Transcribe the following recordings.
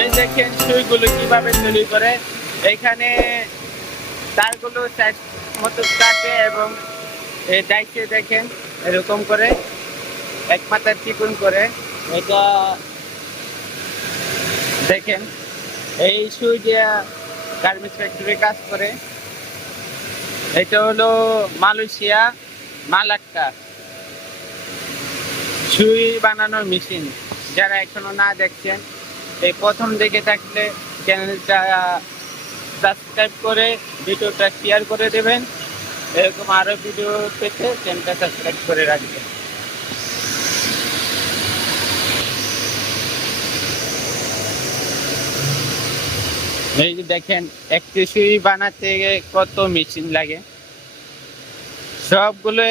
এই দেখেন সুইগুলো কীভাবে তৈরি করে। এখানে তারগুলো মতো কাটে এবং ডাইসে দেখেন এরকম করে, এক মাথার চিকুন করে। এটা দেখেন, এই সুই দিয়া গার্মেন্টস ফ্যাক্টরি কাজ করে। এটা হলো মালয়েশিয়া মালাক্কা। সুই বানানোর মেশিন যারা এখনও না দেখছেন এই প্রথম দিকে থাকলে চ্যানেলটা সাবস্ক্রাইব করে, ভিডিওটা শেয়ার করে দেবেন। এরকম আরও ভিডিও পেতে চ্যানেলটা সাবস্ক্রাইব করে রাখবেন। এই যে দেখেন একটি সুই বানাতে কত মেশিন লাগে। সবগুলো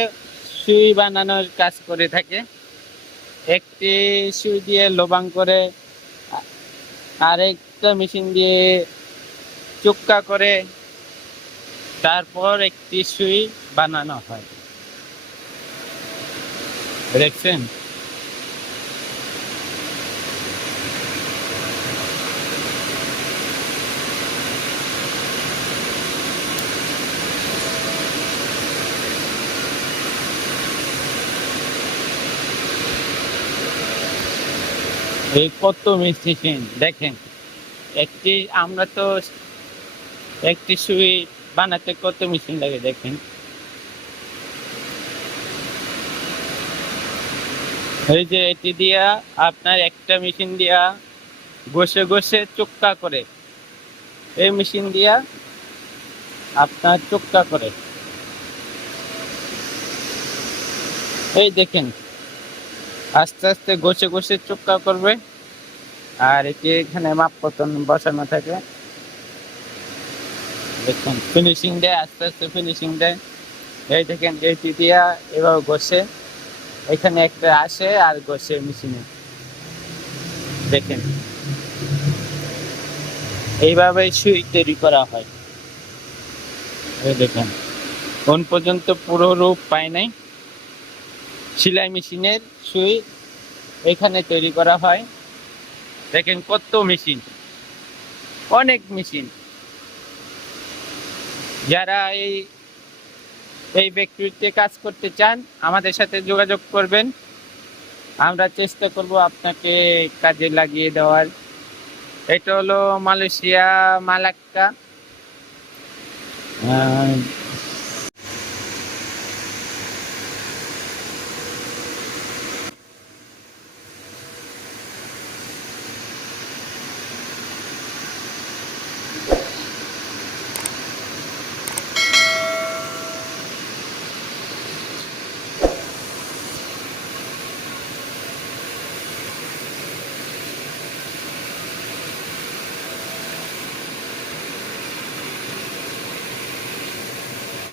সুই বানানোর কাজ করে থাকে। একটি সুই দিয়ে লোবাং করে আরেকটা মেশিন দিয়ে চুক্কা করে তারপর একটি সুই বানানো হয়। দেখছেন? এই কত মেশিন দেখেন। একটি, আমরা তো একটি সুই বানাতে কত মেশিন লাগে, দেখেন। এই যে এটি দিয়া আপনার একটা মেশিন দিয়া ঘষে ঘষে চুক্কা করে। এই মেশিন দিয়া আপনার চুক্কা করে। এই দেখেন আস্তে আস্তে ঘষে ঘষে চুক্কা করবে। আর এটি এখানে মাপ পতন বসানো থাকে। দেখুন ফিনিশিং দেয়, আস্তে আস্তে ফিনিশিং দেয়। এই দেখেন এইটি দিয়া এভাবে ঘষে এখানে একটা আসে আর ঘষে মেশিনে দেখেন। এইভাবে সুই তৈরি করা হয়। এই দেখেন, কোন পর্যন্ত পুরো রূপ পায় নাই। সেলাই মেশিনের সুই এখানে তৈরি করা হয়। দেখেন কত মেশিন। অনেক মেশিন। যারা এই এই ফ্যাক্টরিতে কাজ করতে চান, আমাদের সাথে যোগাযোগ করবেন। আমরা চেষ্টা করব আপনাকে কাজে লাগিয়ে দেওয়ার। এটা হলো মালয়েশিয়া মালাক্কা।